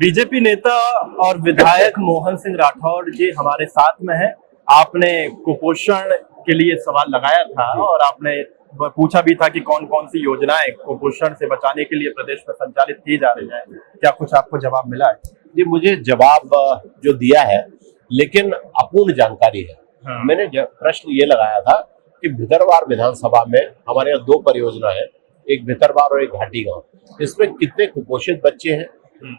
BJP नेता और विधायक मोहन सिंह राठौर जी हमारे साथ में हैं। आपने कुपोषण के लिए सवाल लगाया था और आपने पूछा भी था कि कौन कौन सी योजनाएं कुपोषण से बचाने के लिए प्रदेश में संचालित की जा रही है। क्या कुछ आपको जवाब मिला है? जी, मुझे जवाब जो दिया है लेकिन अपूर्ण जानकारी है। मैंने प्रश्न ये लगाया था कि भितरवार विधानसभा में हमारे यहाँ 2 परियोजना है, एक भितरवार और एक घाटी गांव। इसमें कितने कुपोषित बच्चे हैं,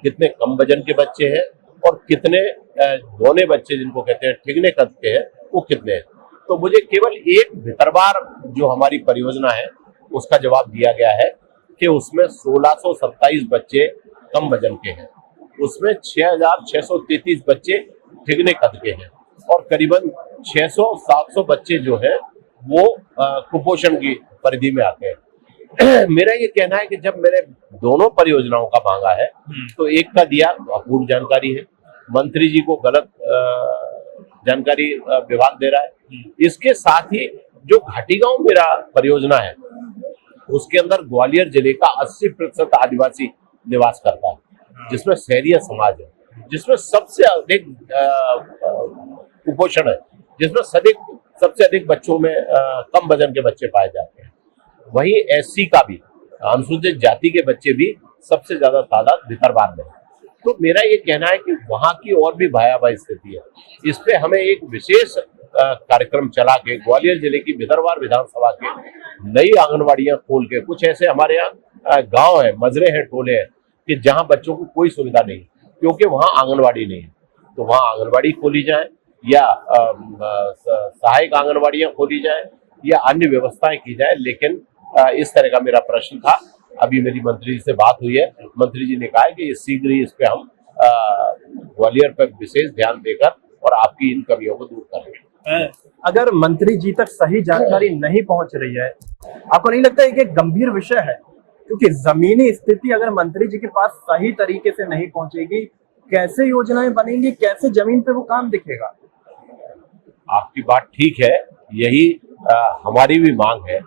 कितने कम वजन के बच्चे हैं और कितने बौने बच्चे जिनको कहते हैं ठिगने कद के हैं, वो कितने हैं। तो मुझे केवल एक भितरवार जो हमारी परियोजना है उसका जवाब दिया गया है कि उसमें 1627 बच्चे कम वजन के हैं, उसमें 6633 बच्चे ठिगने कद के हैं और करीबन 600-700 बच्चे जो है वो कुपोषण की परिधि में आते हैं। मेरा ये कहना है कि जब मैंने दोनों परियोजनाओं का मांगा है तो एक का दिया अपूर्ण जानकारी है, मंत्री जी को गलत जानकारी विभाग दे रहा है। इसके साथ ही जो घाटी गांव मेरा परियोजना है उसके अंदर ग्वालियर जिले का 80% आदिवासी निवास करता है, जिसमें सहरिया समाज है, जिसमें सबसे अधिक कुपोषण है, जिसमें सबसे अधिक बच्चों में कम वजन के बच्चे पाए जाते हैं। वहीं एससी का भी, अनुसूचित जाति के बच्चे भी सबसे ज्यादा तादाद भितरवार में है। तो मेरा ये कहना है कि वहां की और भी भयावह स्थिति है। इस पे हमें एक विशेष कार्यक्रम चला के ग्वालियर जिले की भितरवार विधानसभा के नई आंगनवाड़ियां खोल के, कुछ ऐसे हमारे यहाँ गांव है, मजरे हैं, टोले हैं कि जहां बच्चों को कोई सुविधा नहीं क्योंकि वहां आंगनवाड़ी नहीं है, तो वहां आंगनवाड़ी खोली जाए या सहायक आंगनवाड़ियां खोली जाए या अन्य व्यवस्थाएं की जाए। लेकिन इस तरह का मेरा प्रश्न था। अभी मेरी मंत्री जी से बात हुई है, मंत्री जी ने कहा है कि शीघ्र ही इस पे हम ग्वालियर पर विशेष ध्यान देकर और आपकी इन कमियों को दूर करेंगे। अगर मंत्री जी तक सही जानकारी नहीं पहुंच रही है, आपको नहीं लगता है कि एक गंभीर विषय है? क्योंकि जमीनी स्थिति अगर मंत्री जी के पास सही तरीके से नहीं पहुंचेगी, कैसे योजनाएं बनेंगी, कैसे जमीन पे वो काम दिखेगा? आपकी बात ठीक है, यही हमारी भी मांग है,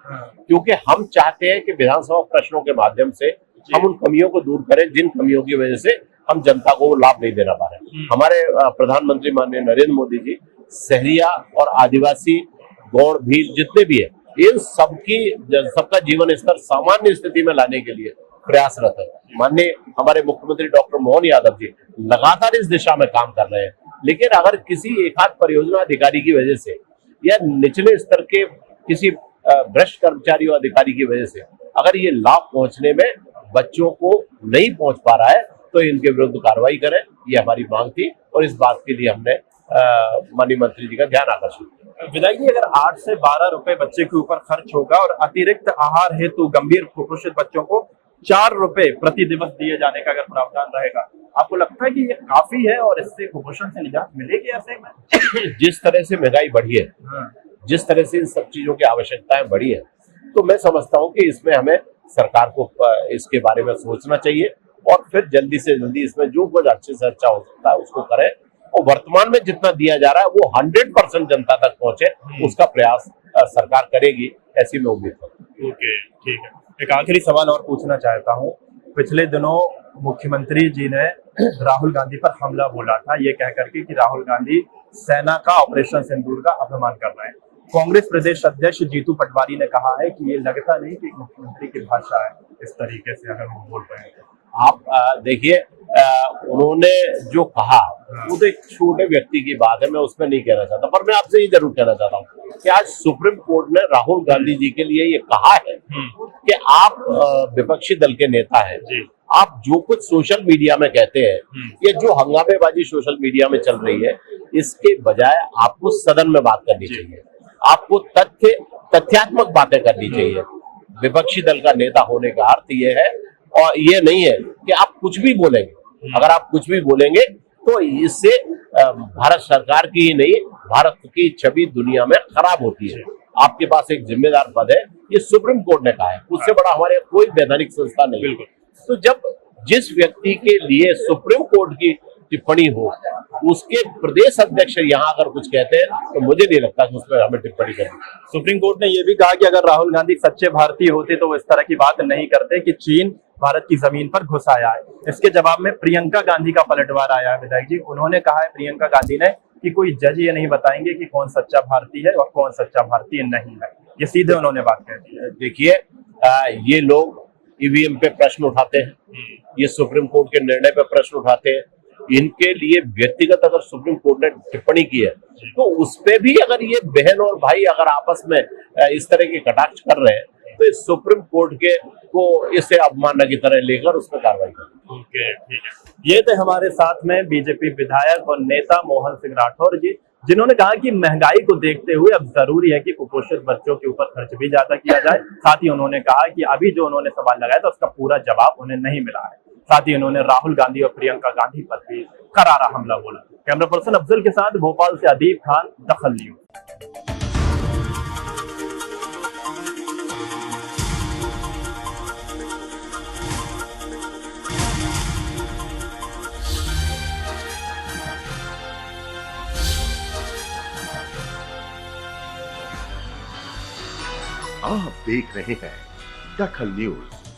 क्योंकि हम चाहते हैं कि विधानसभा प्रश्नों के माध्यम से हम उन कमियों को दूर करें जिन कमियों की वजह से हम जनता को लाभ नहीं देना पा रहे। हमारे प्रधानमंत्री माननीय नरेंद्र मोदी जी सहरिया और आदिवासी गौड़ भील जितने भी है, इन सबका जीवन स्तर सामान्य स्थिति में लाने के लिए प्रयासरत है। माननीय हमारे मुख्यमंत्री डॉक्टर मोहन यादव जी लगातार इस दिशा में काम कर रहे हैं। लेकिन अगर किसी एक आध परियोजना अधिकारी की वजह से या निचले स्तर के किसी भ्रष्ट कर्मचारी और अधिकारी की वजह से अगर ये लाभ पहुंचने में बच्चों को नहीं पहुंच पा रहा है तो इनके विरुद्ध कार्रवाई करें, ये हमारी मांग थी और इस बात के लिए हमने माननीय मंत्री जी का ध्यान आकर्षित किया। विधायक जी, अगर 8 से 12 रुपए बच्चे के ऊपर खर्च होगा और अतिरिक्त आहार हेतु गंभीर कुपोषित बच्चों को 4 रुपए प्रति दिवस दिए जाने का अगर प्रावधान रहेगा, आपको लगता है कि ये काफी है और इससे कुपोषण से निजात मिलेगी? ऐसे में जिस तरह से महंगाई बढ़ी है, जिस तरह से इन सब चीजों की आवश्यकताएं बढ़ी है, तो मैं समझता हूं कि इसमें हमें सरकार को इसके बारे में सोचना चाहिए और फिर जल्दी से जल्दी इसमें जो कुछ अच्छे से अच्छा हो सकता है उसको करें और वर्तमान में जितना दिया जा रहा है वो 100% जनता तक पहुंचे, उसका प्रयास सरकार करेगी, ऐसी मैं उम्मीद करता हूँ। ओके, ठीक है। एक आखिरी सवाल और पूछना चाहता हूँ। पिछले दिनों मुख्यमंत्री जी ने राहुल गांधी पर हमला बोला था, ये कह करके कि राहुल गांधी सेना का ऑपरेशन सिंदूर का अपमान कर रहे हैं। कांग्रेस प्रदेश अध्यक्ष जीतू पटवारी ने कहा है कि ये लगता नहीं कि मुख्यमंत्री की भाषा है इस तरीके से अगर वो बोल रहे हैं। आप देखिए, उन्होंने जो कहा वो तो एक छोटे व्यक्ति की बात है, मैं उसमें नहीं कहना चाहता, पर मैं आपसे ये जरूर कहना चाहता हूँ कि आज सुप्रीम कोर्ट ने राहुल गांधी जी के लिए ये कहा है कि आप विपक्षी दल के नेता हैं, आप जो कुछ सोशल मीडिया में कहते हैं या जो हंगामेबाजी सोशल मीडिया में चल रही है, इसके बजाय आपको सदन में बात करनी चाहिए, आपको तथ्यात्मक बातें करनी चाहिए। विपक्षी दल का नेता होने का अर्थ ये है और ये नहीं है कि आप कुछ भी बोलेंगे। अगर आप कुछ भी बोलेंगे तो इससे भारत सरकार की ही नहीं, भारत की छवि दुनिया में खराब होती है। आपके पास एक जिम्मेदार पद है, ये सुप्रीम कोर्ट ने कहा है, उससे बड़ा हमारे कोई वैधानिक संस्था नहीं है। तो जब जिस व्यक्ति के लिए सुप्रीम कोर्ट की टिप्पणी हो उसके प्रदेश अध्यक्ष यहाँ अगर कुछ कहते हैं तो मुझे नहीं लगता कि उस पर हमें टिप्पणी करनी। सुप्रीम कोर्ट ने यह भी कहा कि अगर राहुल गांधी सच्चे भारतीय होते तो वो इस तरह की बात नहीं करते कि चीन भारत की जमीन पर घुस आया है। इसके जवाब में प्रियंका गांधी का पलटवार आया है विधायक जी। उन्होंने कहा है प्रियंका गांधी ने कि कोई जज ये नहीं बताएंगे कि कौन सच्चा भारतीय है और कौन सच्चा भारतीय नहीं है। ये सीधे उन्होंने बात कह दी है। देखिए ये लोग ईवीएम पे प्रश्न उठाते हैं, ये सुप्रीम कोर्ट के निर्णय पे प्रश्न उठाते हैं। इनके लिए व्यक्तिगत अगर सुप्रीम कोर्ट ने टिप्पणी की है तो उस पे भी अगर ये बहन और भाई अगर आपस में इस तरह के कटाक्ष कर रहे हैं तो इस सुप्रीम कोर्ट के को इसे अवमानना की तरह लेकर उस पर कार्रवाई करें। ओके, ठीक है। ये थे हमारे साथ में बीजेपी विधायक और नेता मोहन सिंह राठौर जी, जिन्होंने कहा कि महंगाई को देखते हुए अब जरूरी है कि कुपोषित बच्चों के ऊपर खर्च भी ज्यादा किया जाए। साथ ही उन्होंने कहा कि अभी जो उन्होंने सवाल लगाया था उसका पूरा जवाब उन्हें नहीं मिला है। साथ ही उन्होंने राहुल गांधी और प्रियंका गांधी पर भी करारा हमला बोला। कैमरा पर्सन अफजल के साथ भोपाल से अदीब खान, दखल न्यूज। आप देख रहे हैं दखल न्यूज।